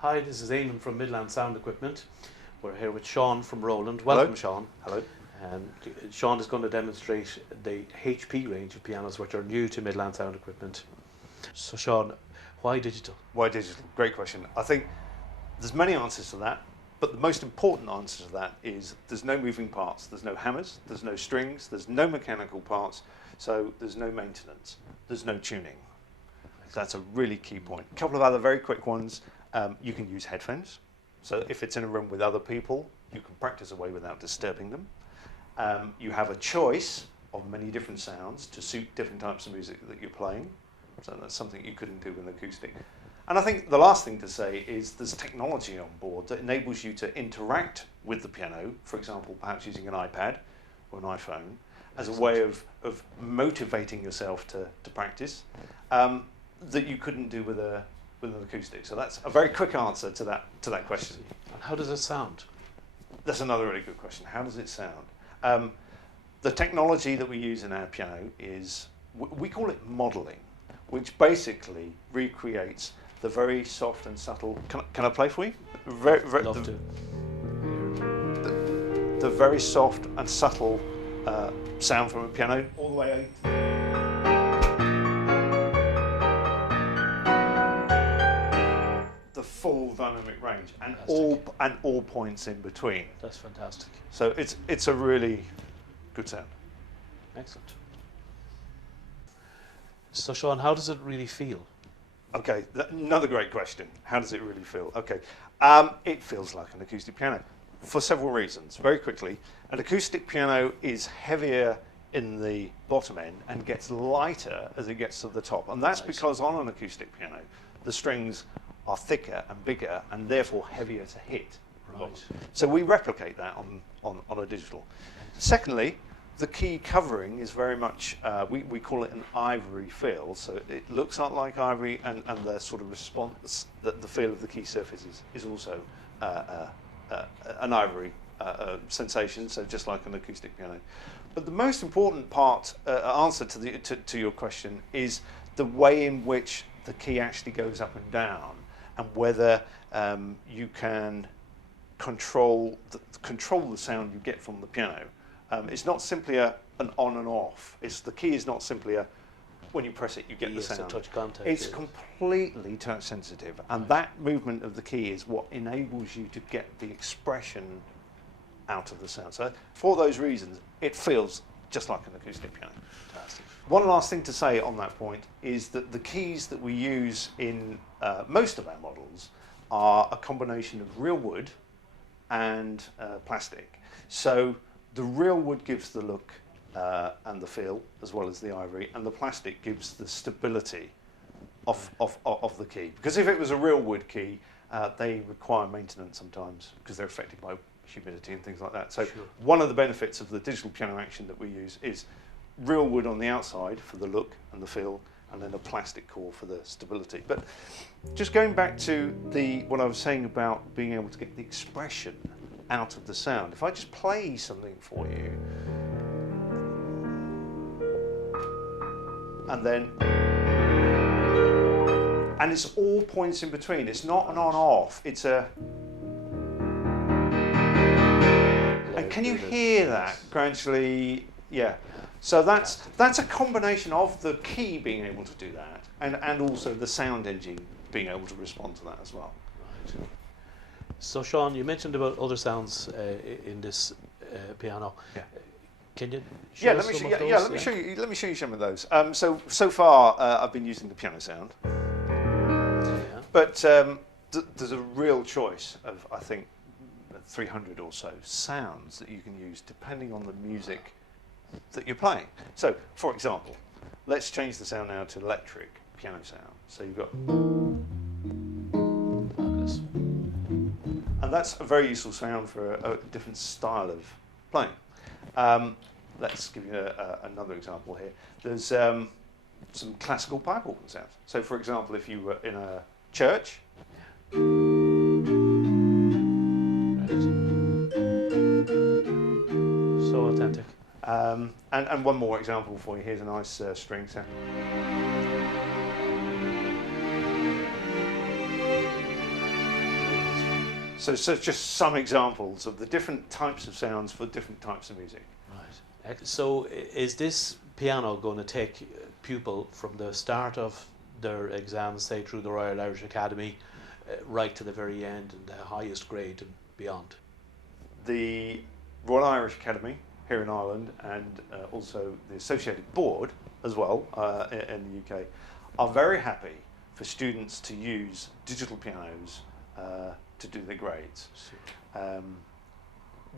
Hi, this is Eamon from Midland Sound Equipment. We're here with Sean from Roland. Welcome, Hello. Sean. Hello. Sean is going to demonstrate the HP range of pianos, which are new to Midland Sound Equipment. So, Sean, why digital? Why digital? Great question. I think there's many answers to that, but the most important answer to that is there's no moving parts. There's no hammers, there's no strings, there's no mechanical parts, so there's no maintenance, there's no tuning. That's a really key point. A couple of other very quick ones. You can use headphones. So if it's in a room with other people, you can practice away without disturbing them. You have a choice of many different sounds to suit different types of music that you're playing. So that's something you couldn't do with an acoustic. And I think the last thing to say is there's technology on board that enables you to interact with the piano, for example, perhaps using an iPad or an iPhone, as a way of motivating yourself to practice, that you couldn't do with an acoustic. So that's a very quick answer to that question. And how does it sound? That's another really good question. How does it sound? The technology that we use in our piano is, we call it modelling, which basically recreates the very soft and subtle. Can I play for you? Love to. The very soft and subtle sound from a piano, all the way the full dynamic range, and all points in between. That's fantastic. So it's a really good sound. Excellent. So, Sean, how does it really feel? Okay, another great question. How does it really feel? Okay, it feels like an acoustic piano for several reasons. Very quickly, an acoustic piano is heavier in the bottom end and gets lighter as it gets to the top. And that's because on an acoustic piano, the strings are thicker and bigger and therefore heavier to hit. Right. So we replicate that on a digital. Secondly, the key covering is very much, we call it an ivory feel, so it looks like ivory, and the sort of response, the feel of the key surface is also an ivory sensation, so just like an acoustic piano. But the most important answer to your question is the way in which the key actually goes up and down, and whether you can control the sound you get from the piano. It's not simply an on and off. The key is not simply when you press it, you get the sound. It's a touch contact. It's completely touch sensitive, and that movement of the key is what enables you to get the expression out of the sound. So for those reasons, it feels just like an acoustic piano. Fantastic. One last thing to say on that point is that the keys that we use in most of our models are a combination of real wood and plastic. So the real wood gives the look and the feel, as well as the ivory, and the plastic gives the stability of the key. Because if it was a real wood key, they require maintenance sometimes because they're affected by humidity and things like that. So one of the benefits of the digital piano action that we use is real wood on the outside for the look and the feel, and then a plastic core for the stability. But just going back to what I was saying about being able to get the expression out of the sound, if I just play something for you, and it's all points in between. It's not an on-off. It's a. And can you hear that gradually? Yeah. So that's a combination of the key being able to do that, and also the sound engine being able to respond to that as well. Right. So, Sean, you mentioned about other sounds in this piano. Yeah. Can you show us some of those? Let me show you some of those. So far, I've been using the piano sound, but there's a real choice of, I think, 300 or so sounds that you can use depending on the music that you're playing. So, for example, let's change the sound now to electric piano sound. So you've got, Fabulous. and that's a very useful sound for a different style of playing. Let's give you another example here. There's some classical pipe organ sounds. So, for example, if you were in a church, so authentic. And one more example for you. Here's a nice string sound. So just some examples of the different types of sounds for different types of music. Right. So is this piano going to take a pupil from the start of their exams, say through the Royal Irish Academy, right to the very end and the highest grade and beyond? The Royal Irish Academy here in Ireland, and also the associated board as well in the UK, are very happy for students to use digital pianos to do their grades.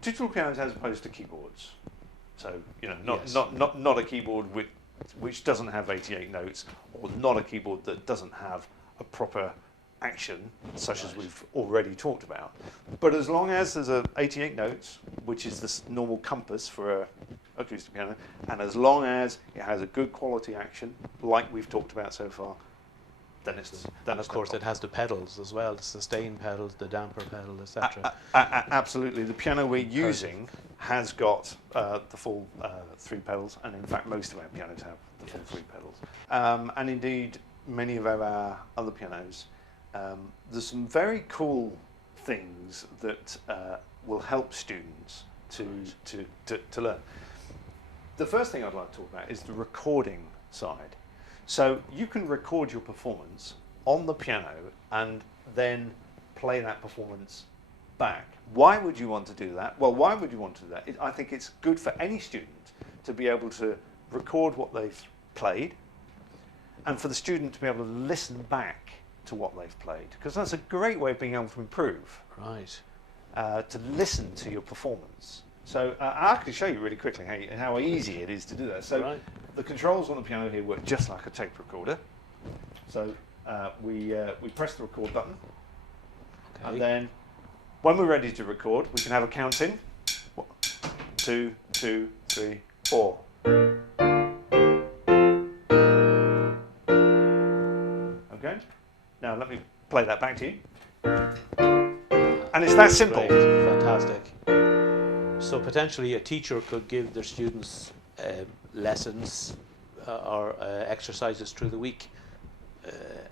Digital pianos as opposed to keyboards. So, you know, not a keyboard which doesn't have 88 notes, or not a keyboard that doesn't have a proper action, such as we've already talked about. But as long as there's 88 notes, which is the normal compass for a acoustic piano, and as long as it has a good quality action, like we've talked about so far, then it's And of course it has the pedals as well, the sustain pedals, the damper pedal, etc. Absolutely. The piano we're using has got the full 3 pedals, and in fact most of our pianos have the full 3 pedals. And indeed, many of our other pianos, there's some very cool things that will help students to learn. The first thing I'd like to talk about is the recording side. So you can record your performance on the piano and then play that performance back. Why would you want to do that? Well, why would you want to do that? I think it's good for any student to be able to record what they've played, and for the student to be able to listen back to what they've played, because that's a great way of being able to improve. Right. To listen to your performance. So I can show you really quickly how easy it is to do that. So the controls on the piano here work just like a tape recorder. So we press the record button, and then when we're ready to record, we can have a count in. 1, 2, 2, 3, 4. Okay. Now let me play that back to you. And it's that simple. Great. Fantastic. So potentially a teacher could give their students lessons or exercises through the week,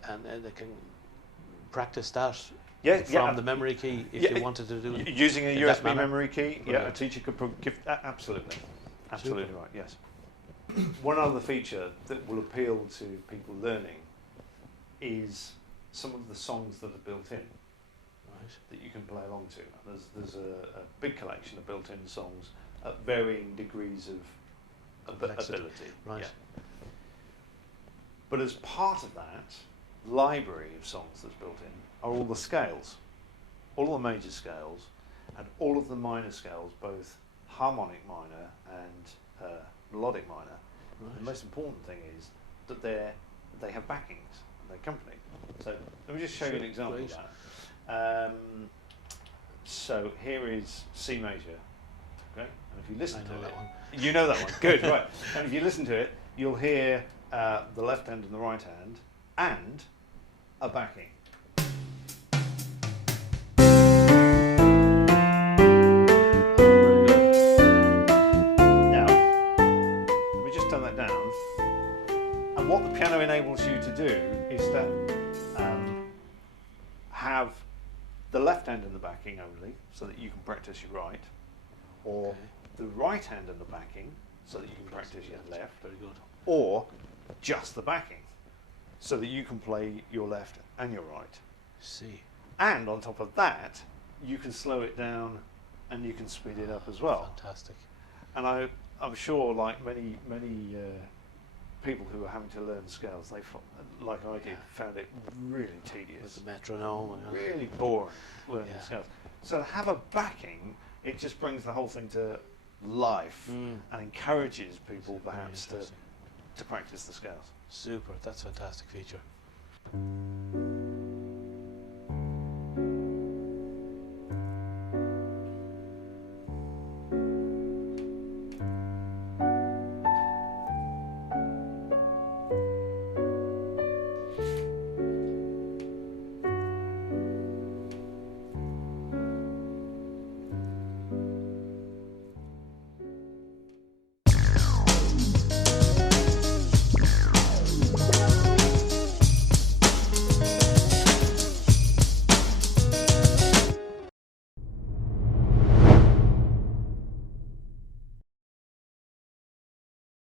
and they can practice that from the memory key if you wanted to do it. Using a USB memory key, a teacher could give absolutely. Absolutely right, yes. One other feature that will appeal to people learning is some of the songs that are built in. That you can play along to. There's a big collection of built-in songs at varying degrees of ability. Right. Yeah. But as part of that library of songs that's built in are all the scales, all the major scales, and all of the minor scales, both harmonic minor and melodic minor. Right. The most important thing is that they have backings and they accompany. So let me just show you an example of that. So here is C major, okay? And if you listen to it, you know that one. Good, right? And if you listen to it, you'll hear the left hand and the right hand, and a backing. Now, let me just turn that down. And what the piano enables you to do is to have the left hand in the backing only, so that you can practice your right, or the right hand in the backing, so that you can practice your left. Very good. Or just the backing, so that you can play your left and your right. See. And on top of that, you can slow it down and you can speed it up as well. Fantastic. And I'm sure, like many people who are having to learn scales, they, like I did, found it really tedious. With the metronome. Really boring learning scales. So to have a backing, it just brings the whole thing to life and encourages people perhaps to practice the scales. Super, that's a fantastic feature.